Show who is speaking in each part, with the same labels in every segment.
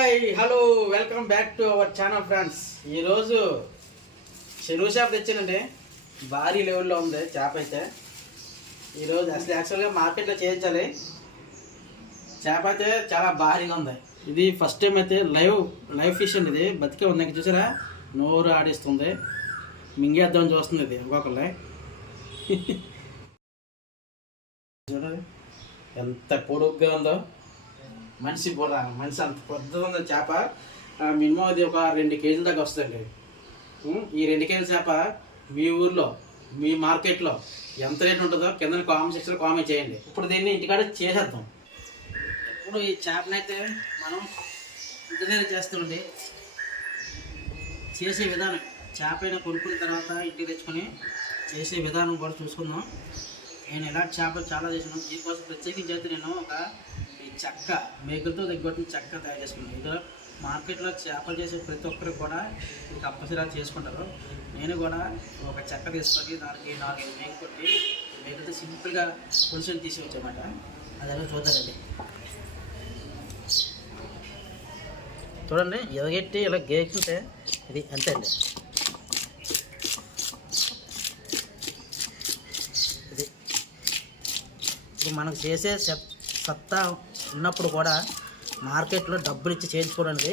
Speaker 1: Hi hello welcome back to our channel friends. ఈరోజు చెరువు చేప తెచ్చానండి. భారీ లెవెల్లో ఉంది చేప అయితే. ఈరోజు అసలు యాక్చువల్గా మార్కెట్లో చేయించాలి. చేప అయితే చాలా భారీగా ఉంది. ఇది ఫస్ట్ టైం అయితే లైవ్ లైవ్ ఫిష్ అండి ఇది. బతికే ఉంది. ఇంకా చూసారా? నోరు ఆడిస్తుంది. మింగేద్దామని చూస్తుంది ఇది ఇంకొకళ్ళే చూడండి. ఎంత పొడుగ్గా ఉందో. మనిషి బుర్ర మనిషి అంత పెద్దది చేప మినిమం అది ఒక రెండు కేజీల దాకా వస్తుంది ఈ రెండు కేజీల చేప మీ ఊర్లో మీ మార్కెట్లో ఎంత రేట్ ఉంటుందో కింద కామెంట్ సెక్షన్లో కామెంట్ చేయండి. ఇప్పుడు దీన్ని ఇంటికాడ చేసేద్దాం. ఇప్పుడు ఈ చేపనైతే మనం ఇంటి దగ్గర చేస్తుండే చేసే విధానం చేపైన కొనుక్కున్న తర్వాత ఇంటికి తెచ్చుకొని చేసే విధానం కూడా చూసుకుందాం. నేను ఇలాంటి చేపలు చాలా చేసాను దీనికోసం ప్రత్యేకించి అయితే నేను ఒక చెక్క మేకలతో దగ్గర చెక్క తయారు చేసుకున్నాను ఇందులో మార్కెట్లో చేపలు చేసే ప్రతి ఒక్కరు కూడా ఇది కంపల్సరీ చేసుకుంటారు. నేను కూడా ఒక చెక్క తీసుకొని దానికి నాలుగు మేక కొట్టి మేకలతో సింపుల్గా పులుసుని తీసి వచ్చామాట అది ఎలా చూద్దారండి చూడండి ఎదగెట్టి ఇలా గేకుంటే ఇది అంతే అండి. ఇది. ఇప్పుడు మనకు చేసే సత్తా ఉన్నప్పుడు కూడా మార్కెట్లో డబ్బులు ఇచ్చి చేయించుకోవడానికి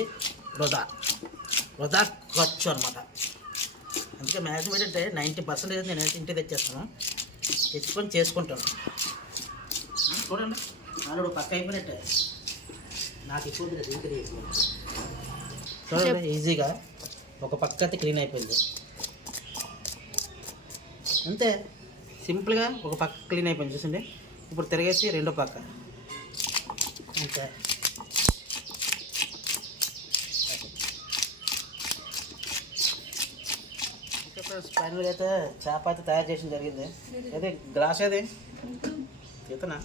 Speaker 1: వృధా. వృధా ఖర్చు అనమాట అందుకే మ్యాక్సిమం ఏంటంటే నైంటీ పర్సెంటేజ్ నేను అయితే ఇంటికి తెచ్చేస్తాను తెచ్చుకొని చేసుకుంటాను. చూడండి నాలుగు పక్క అయిపోయినట్టే. నాకు తెలియదు. చూడండి ఈజీగా ఒక పక్క అయితే క్లీన్ అయిపోయింది. అంతే. సింపుల్గా ఒక పక్క క్లీన్ అయిపోయింది చూసిండి ఇప్పుడు తిరిగేసి రెండో పక్క. అంతే. ఫైనల్గా అయితే చేప అయితే తయారు చేయడం జరిగింది. అదే గ్లాస్ ఏది? తీతనా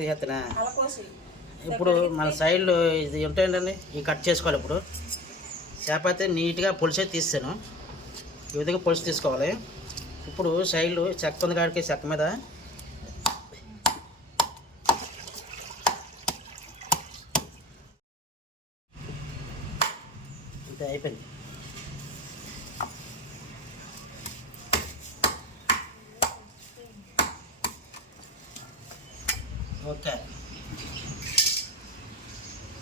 Speaker 1: తీసేత్తనా
Speaker 2: అలా కోసి.
Speaker 1: ఇప్పుడు మన సైడ్లో ఇది ఉంటాయండి ఈ కట్ చేసుకోవాలి ఇప్పుడు. చేప అయితే నీట్గా పులుసే తీస్తాను. ఈ విధంగా పులుసు తీసుకోవాలి. ఇప్పుడు సైడ్లు చెక్క ఉంది కాడికి చెక్క మీద అయిపోయింది ఓకే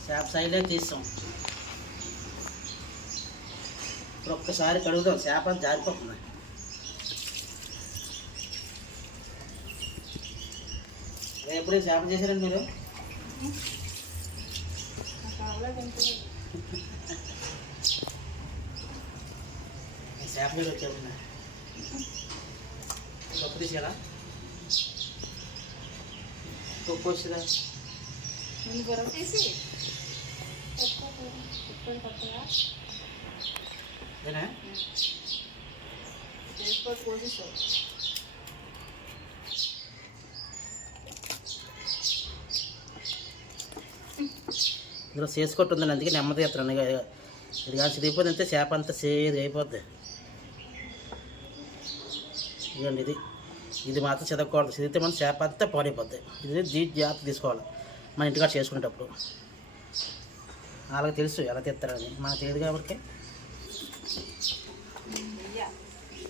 Speaker 1: చేప సైడ్లే తీస్తాం ఇప్పుడు ఒక్కసారి కడుగుదాం చేప జారిపోతుంది ఎప్పుడు చేప చేశారండి మీరు చేప మీద వచ్చాడు గొప్ప వచ్చిందా
Speaker 2: ముందు గొడవ తీసి కోసిస్తావు
Speaker 1: ఇందులో చేసుకుంటుందండి అందుకే నెమ్మది ఎత్తాను ఇది కానీ చిరిగిపోతే అంతే చేప అంతా సేది అయిపోద్ది ఇదిగోండి ఇది. ఇది మాత్రం చదవకూడదు. చదివితే మన చేప అంతా పాడైపోద్ది. ఇది జీ జాగ్రత్త తీసుకోవాలి. మన ఇంటికాడ చేసుకునేటప్పుడు. వాళ్ళకి తెలుసు ఎలా తెస్తారని. మనకు తెలియదు కాబట్టి.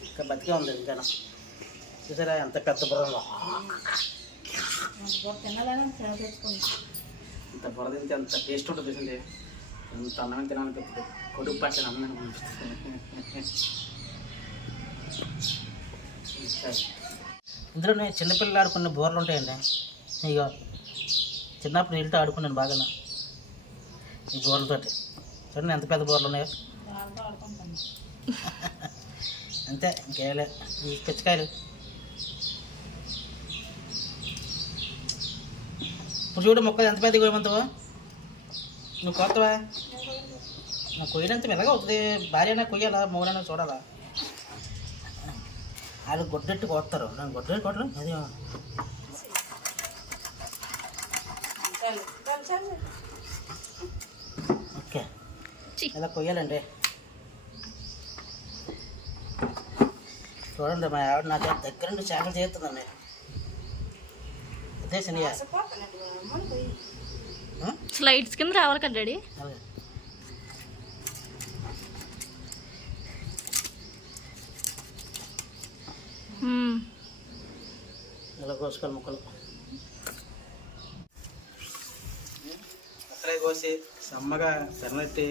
Speaker 1: ఇంకా బతికే ఉంది ఇంకా. చూసారా ఎంత పెద్ద బుర్రలో. ఇంత బుర్ర తింటే అంత టేస్ట్ ఉంటుంది చూసింది. ఎంత అన్నం తినాలనిపిస్తుంది. కొడుకు పట్టిన అన్నం నేను చిన్నపిల్లలు ఆడుకున్న బోర్లు ఉంటాయండి. ఇక చిన్నప్పుడు ఇంట్లో ఆడుకున్నాను బాగా. ఈ బోర్లతోటి. చూడండి ఎంత పెద్ద బోర్లు ఉన్నాయో. అంతే ఇంకేలే. ఈ పిచ్చకాయలు. ఇప్పుడు చూడు మొక్కలు ఎంత పెద్దగా కోయమంతావా నువ్వు కొత్తవా? నువ్వు కొయ్యడంత మెల్లగా అవుతుంది. భార్యనా కొయ్యాలా? మౌనైనా చూడాలా? వాళ్ళు గొడ్డెట్టు కొడతారు. నన్ను గొడ్డెట్టు కొట్టడం అది ఓకే. ఇలా కొయ్యాలండి. చూడండి మా ఆవిడ నాకు దగ్గర నుండి చేపలు చేస్తుందండి. అదే శనియా?
Speaker 3: స్లైడ్స్ కింద రావాలి కదా డాడీ
Speaker 1: అలాగే
Speaker 3: మ్మ్.
Speaker 1: ఇలా కోసుకోవాలి ముక్కలు? అక్కడే కోసి సమ్మగా పెరనెట్టి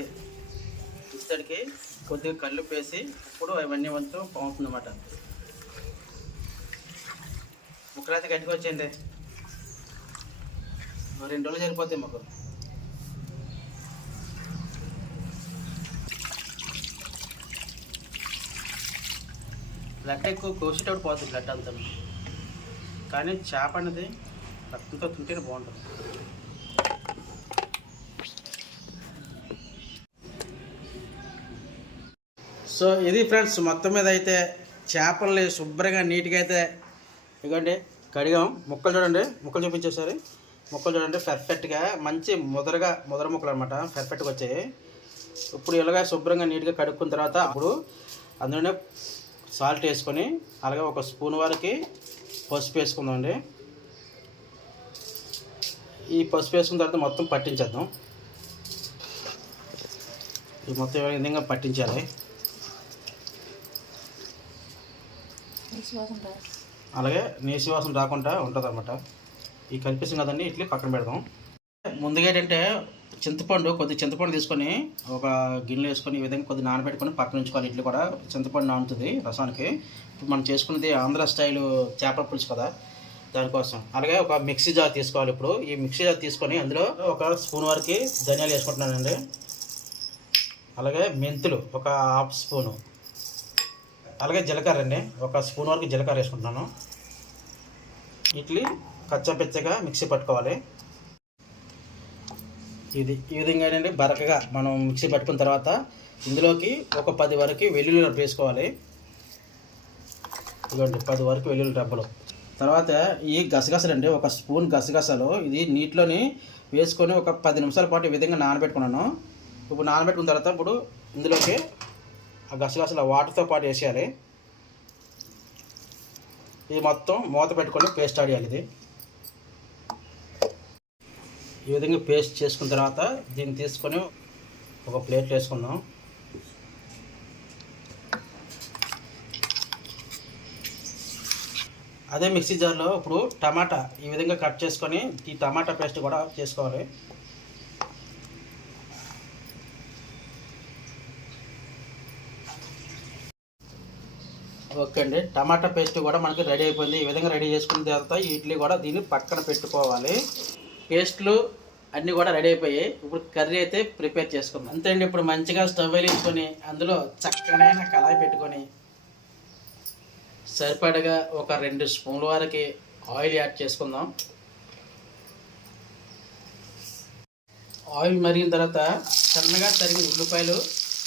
Speaker 1: ఇస్తడికి కొద్దిగా కళ్ళు పేసి ఇప్పుడు అవన్నీ వంతు బాగుంటుంది అన్నమాట ముక్కలైతే గట్టిగా వచ్చేయండి. రెండు రోజులు సరిపోతాయి మాకు. బ్లడ్ ఎక్కువ కోసేటప్పుడు పోతుంది బ్లడ్ అంతా. కానీ చేప అనేది రక్తంతో తింటేనే బాగుంటుంది. సో ఇది ఫ్రెండ్స్ మొత్తం మీద అయితే చేపల్ని శుభ్రంగా నీట్గా అయితే ఇదిగోండి కడిగాం. ముక్కలు చూడండి ముక్కలు చూపించేసారి ముక్కలు చూడండి పర్ఫెక్ట్గా మంచి ముదరగా ముదర ముక్కలు అనమాట పర్ఫెక్ట్గా వచ్చాయి. ఇప్పుడు ఇలాగ శుభ్రంగా నీట్గా కడుక్కున్న తర్వాత అప్పుడు అందులోనే సాల్ట్ వేసుకొని అలాగే ఒక స్పూన్ వరకు పసుపు వేసుకుందామండి. ఈ పసుపు వేసుకున్న తర్వాత మొత్తం పట్టించేద్దాం. ఈ మొత్తం విధంగా పట్టించాలి. అలాగే నీసివాసం రాకుండా ఉంటుంది అనమాట ఈ కనిపిస్తుంది కదండి ఇట్లా పక్కన పెడదాం. ముందుగా ఏంటంటే చింతపండు కొద్ది చింతపండు తీసుకొని ఒక గిన్నెలో వేసుకొని ఈ విధంగా కొద్ది నానబెట్టుకొని పక్కన ఉంచుకోవాలి. ఇడ్లీ కూడా చింతపండు నానుతుంది రసానికి. ఇప్పుడు మనం చేసుకున్నది ఆంధ్ర స్టైల్ చేపల పులుసు కదా దానికోసం అలాగే ఒక మిక్సీ జార్ తీసుకోవాలి ఇప్పుడు. ఈ మిక్సీ జార్ తీసుకొని అందులో ఒక స్పూన్ వరకు ధనియాలు వేసుకుంటున్నానండి. అలాగే మెంతులు ఒక హాఫ్ స్పూను. అలాగే జీలకర్ర అండి ఒక స్పూన్ వరకు జీలకర్ర వేసుకుంటున్నాను. ఇడ్లీ కచ్చపెచ్చగా మిక్సీ పట్టుకోవాలి. ఇది ఈ విధంగా ఏంటంటే బరకగా మనం మిక్సీ పట్టుకున్న తర్వాత ఇందులోకి ఒక పది వరకు వెల్లుల్లి రబ్బ వేసుకోవాలి. ఇదిగోండి పది వరకు వెల్లుల్లి రబ్బలు తర్వాత ఈ గసగసలు అండి ఒక స్పూన్ గసగసాలు ఇది నీటిలోని వేసుకొని ఒక పది నిమిషాల పాటు ఈ విధంగా నానబెట్టుకున్నాను. ఇప్పుడు నానబెట్టుకున్న తర్వాత ఇప్పుడు ఇందులోకి ఆ గసగసలు వాటర్తో పాటు వేసేయాలి. ఇది మొత్తం మూత పెట్టుకొని పేస్ట్ ఆడేయాలి ఇది. ఈ విధంగా పేస్ట్ చేసుకున్న తర్వాత దీన్ని తీసుకొని ఒక ప్లేట్లో వేసుకుందాం. అదే మిక్సీ జార్లో ఇప్పుడు టమాటా ఈ విధంగా కట్ చేసుకొని ఈ టమాటా పేస్ట్ కూడా చేసుకోవాలి. ఓకే అండి. టమాటా పేస్ట్ కూడా మనకి రెడీ అయిపోయింది. ఈ విధంగా రెడీ చేసుకున్న తర్వాత ఇడ్లీ కూడా దీన్ని పక్కన పెట్టుకోవాలి. పేస్ట్లు అన్నీ కూడా రెడీ అయిపోయాయి. ఇప్పుడు కర్రీ అయితే ప్రిపేర్ చేసుకుందాం. అంతే అండి ఇప్పుడు మంచిగా స్టవ్ వెలిగించుకొని అందులో చక్కనైన కళాయి పెట్టుకొని సరిపడగా ఒక రెండు స్పూన్ల వరకు ఆయిల్ యాడ్ చేసుకుందాం. ఆయిల్ మరిగిన తర్వాత సన్నగా తరిగిన ఉల్లిపాయలు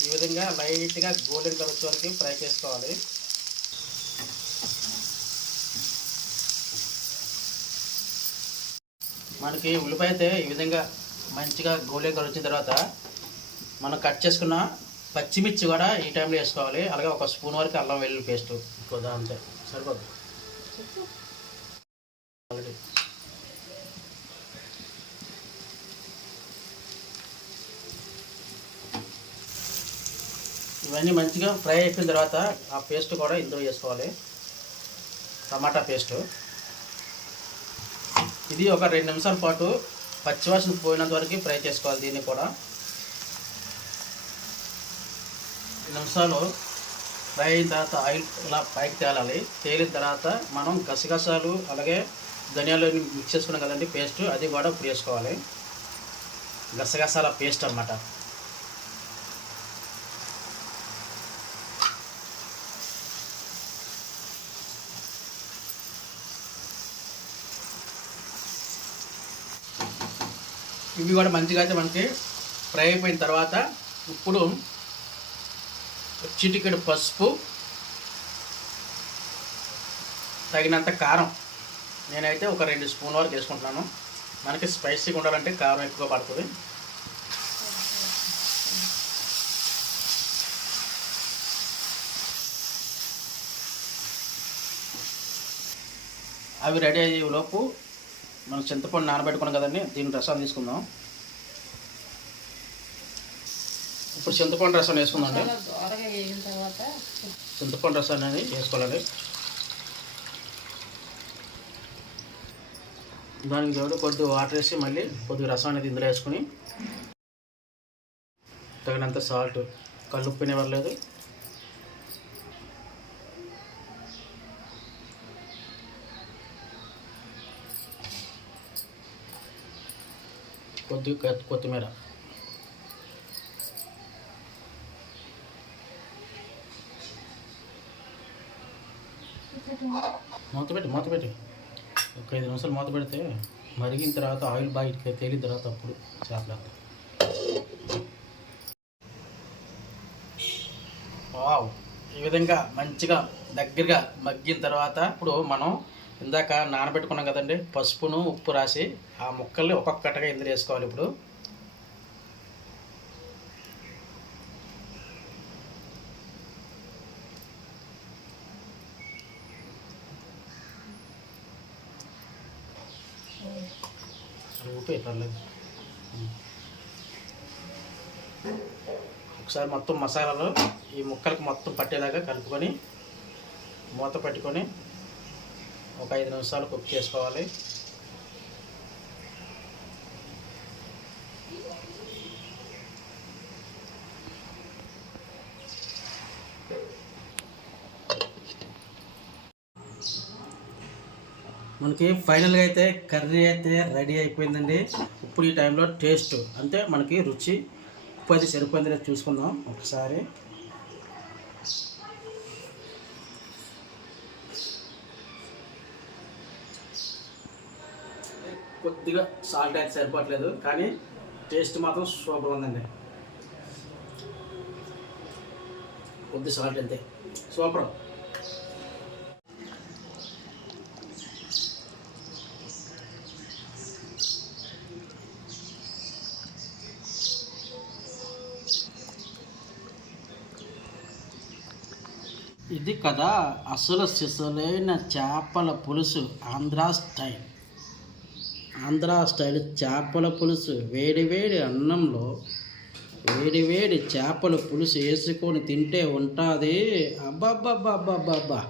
Speaker 1: ఈ విధంగా లైట్గా గోల్డెన్ కలర్ వరకు ఫ్రై చేసుకోవాలి. మనకి ఉల్లిపాయ అయితే ఈ విధంగా మంచిగా గోల్డెన్ వచ్చిన తర్వాత మనం కట్ చేసుకున్న పచ్చిమిర్చి కూడా ఈ టైంలో వేసుకోవాలి. అలాగే ఒక స్పూన్ వరకు అల్లం వెల్లుల్లి పేస్ట్ కొద్దిగా అంతే. సరిపోదు ఆల్రెడీ. ఇవన్నీ మంచిగా ఫ్రై అయిపోయిన తర్వాత ఆ పేస్ట్ కూడా ఇందులో వేసుకోవాలి. Tomato paste. ఇది ఒక రెండు నిమిషాల పాటు పచ్చివాసన పోయినంత వరకు ఫ్రై చేసుకోవాలి దీన్ని కూడా. రెండు నిమిషాలు ఫ్రై అయిన తర్వాత ఆయిల్ ఇలా పైకి తేలాలి. తేలిన తర్వాత మనం గసగసాలు అలాగే ధనియాలు మిక్స్ చేసుకున్నాం కదండి పేస్ట్ అది కూడా ఇప్పుడు వేసుకోవాలి గసగసాల పేస్ట్ అన్నమాట. ఇవి కూడా మంచిగా అయితే మనకి ఫ్రై అయిపోయిన తర్వాత ఇప్పుడు చిటికెడు పసుపు తగినంత కారం. నేనైతే ఒక రెండు స్పూన్ వరకు వేసుకుంటున్నాను. మనకి స్పైసీగా ఉండాలంటే కారం ఎక్కువ పడుతుంది. అవి రెడీ అయ్యే లోపు మనం చింతపండు నానబెట్టుకున్నాం కదండి దీని రసం తీసుకుందాం. ఇప్పుడు చింతపండు రసం వేసుకుందండి చింతపండు రసం అనేది వేసుకోవాలండి. దానికి తోడు కొద్దిగా వాటర్ వేసి మళ్ళీ కొద్దిగా రసం అనేది ఇందులో వేసుకుని తగినంత సాల్ట్ కలుపు కొద్దిగా కొత్తిమీర. మూత పెట్టి మూత పెట్టి. ఒక ఐదు నిమిషాలు మూత పెడితే మరిగిన తర్వాత ఆయిల్ బాగా తేలిన తర్వాత అప్పుడు చేపలు వావ్! ఈ విధంగా మంచిగా దగ్గరగా మగ్గిన తర్వాత ఇప్పుడు మనం ఇందాక నానబెట్టుకున్నాం కదండి పసుపును ఉప్పు రాసి ఆ ముక్కల్ని ఒక్కొక్కటిగా ఇందులో వేసుకోవాలి ఇప్పుడు. ఉప్పు పర్లేదు. ఒకసారి మొత్తం మసాలాలు ఈ ముక్కలకు మొత్తం పట్టేలాగా కలుపుకొని మూత పట్టుకొని ఒక ఐదు నిమిషాలు కుక్ చేసుకోవాలి. మనకి ఫైనల్గా అయితే కర్రీ అయితే రెడీ అయిపోయిందండి. ఇప్పుడు ఈ టైంలో టేస్ట్ అంటే మనకి రుచి ఉప్పు అయితే సరిపోయింది చూసుకుందాం ఒకసారి. కొద్దిగా సాల్ట్ అయితే సరిపోవట్లేదు కానీ టేస్ట్ మాత్రం సూపర్ ఉందండి. కొద్ది సాల్ట్ అంతే. సూపర్ ఇది కదా అసలు సిసలైన చేపల పులుసు ఆంధ్రా స్టైల్. ఆంధ్రా స్టైల్ చేపల పులుసు. వేడివేడి అన్నంలో వేడివేడి చేపల పులుసు వేసుకొని తింటే ఉంటుంది. అబ్బాబ్బాబ్బాబ్బాబ్బా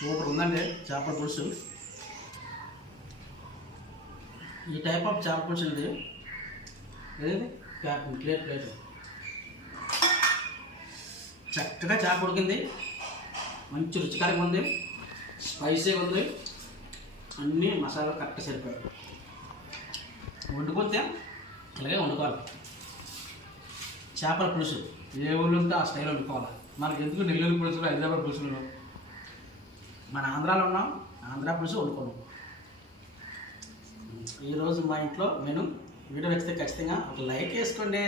Speaker 1: సూపర్ ఉందండి చేపల పులుసు. ఈ టైప్ ఆఫ్ చేపల పులుసు ఇది ప్లేట్ ప్లేట్. చక్కగా చేప ఉడికింది మంచి రుచికరంగా ఉంది. స్పైసీగా ఉంది. అన్నీ మసాలా కరెక్ట్ సరిపోయాయి. వండుకుంటే ఇలాగే వండుకోవాలి. చేపల పులుసు. ఏ ఊళ్ళో ఉంటే ఆ స్టైల్ వండుకోవాలి. మనకి ఎందుకు నెల్లూరు పులుసులు హైదరాబాద్ పులుసులు? మన ఆంధ్రాలో ఉన్నాం. ఆంధ్ర పులుసు వండుకున్నాం ఈరోజు మా ఇంట్లో మెను వీడియో నచ్చితే ఖచ్చితంగా ఒక లైక్ వేసుకోండి.